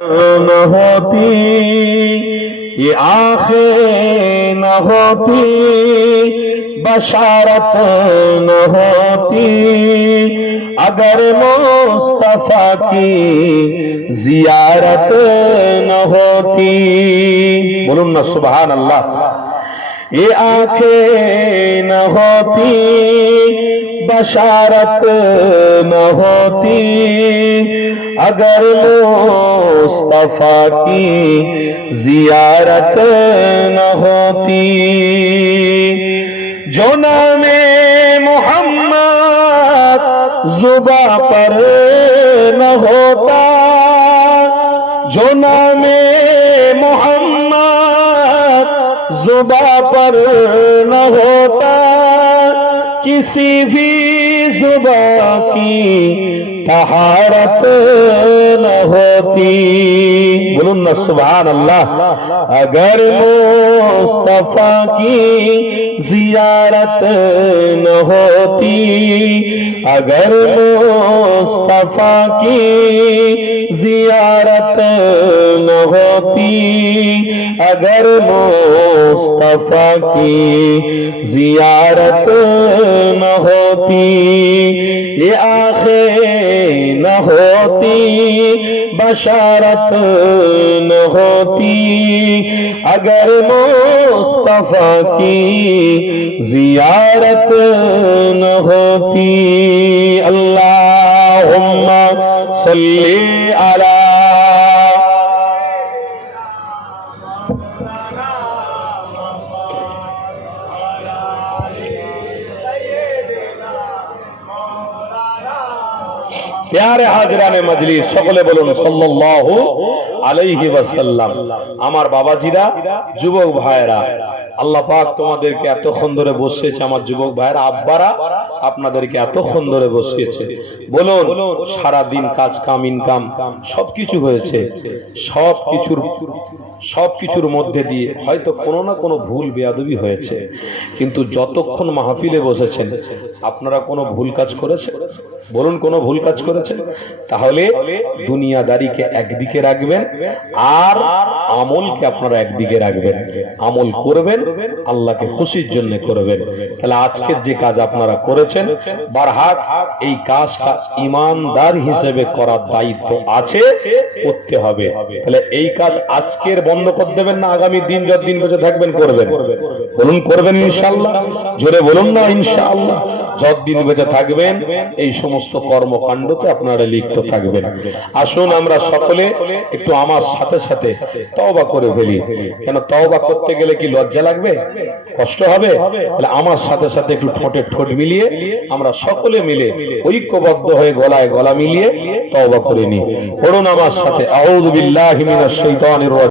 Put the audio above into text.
न होती ये आंखें न होती, बशारत न होती अगर मुस्तफा की जियारत न होती। बोलूं ना सुभान अल्लाह। ये आंखें न होती, बशारत न होती अगर मुस्तफा की जियारत न होती। जो नामे मोहम्मद जुबा पर न होता, जो नामे मोहम्मद जुबा पर न होता, किसी भी जुबा की तहारत न होती। बोलूं ना सुभान अल्लाह। अगर मुस्तफा की जियारत न होती, अगर मुस्तफा की जियारत न होती, अगर मुस्तफा की जियारत न होती, ये आंखें न होती, बशारत न होती अगर मुस्तफा की जियारत न होती। अल्लाहुम्मा सल्ली अला प्यारे हाजराने मजलिस, सकले बोलुन सल्लल्लाहु आलैहि ওয়াসাল্লাম। আমার বাবাজিরা, যুবক ভাইরা, আল্লাহ পাক তোমাদেরকে এতক্ষণ ধরে বসিয়েছে। আমার যুবক ভাইরা, আব্বারা আপনাদেরকে এতক্ষণ ধরে বসিয়েছে। বলুন, সারা দিন কাজ কাম ইনকাম সবকিছু হয়েছে, সবকিছুর মধ্যে দিয়ে হয়তো কোনো না কোনো ভুল বেয়াদবি হয়েছে, কিন্তু যতক্ষণ মাহফিলে বসেছেন আপনারা কোনো ভুল কাজ করেছেন? বলুন, কোনো ভুল কাজ করেছেন? তাহলে দুনিয়াদারিকে একদিকে রাখবেন আর আমলকে আপনারা একদিকে রাখবেন। আমল করবেন, আল্লাহকে খুশির জন্য করবেন। তাহলে আজকের যে কাজ আপনারা করেছেন, বারহাক এই কাজটা ইমানদার হিসেবে করার দায়িত্ব আছে, করতে হবে। তাহলে এই কাজ আজকের বন্ধ করে দেবেন না, আগামী দিন যতদিন বেঁচে থাকবেন করবেন? বলুন, করবেন ইনশাআল্লাহ? জোরে বলুন না ইনশাআল্লাহ। যতদিন বেঁচে থাকবেন এই সমস্ত কর্মকাণ্ডতে আপনারা লিপ্ত থাকবেন। আসুন আমরা সকলে একটু আমার সাথে সাথে তওবা করে ফেলি। কেন, তওবা করতে গেলে কি লজ্জা লাগবে? কষ্ট হবে? তাহলে আমার সাথে সাথে একটু ঠোঁটে ঠোঁট মিলিয়ে আমরা সকলে মিলে ঐক্যবদ্ধ হয়ে গলায় গলা মিলিয়ে তওবা করে নিই। পড়ুন আমার সাথে, আউযু বিল্লাহি মিনাশ শাইতানির রাজিম।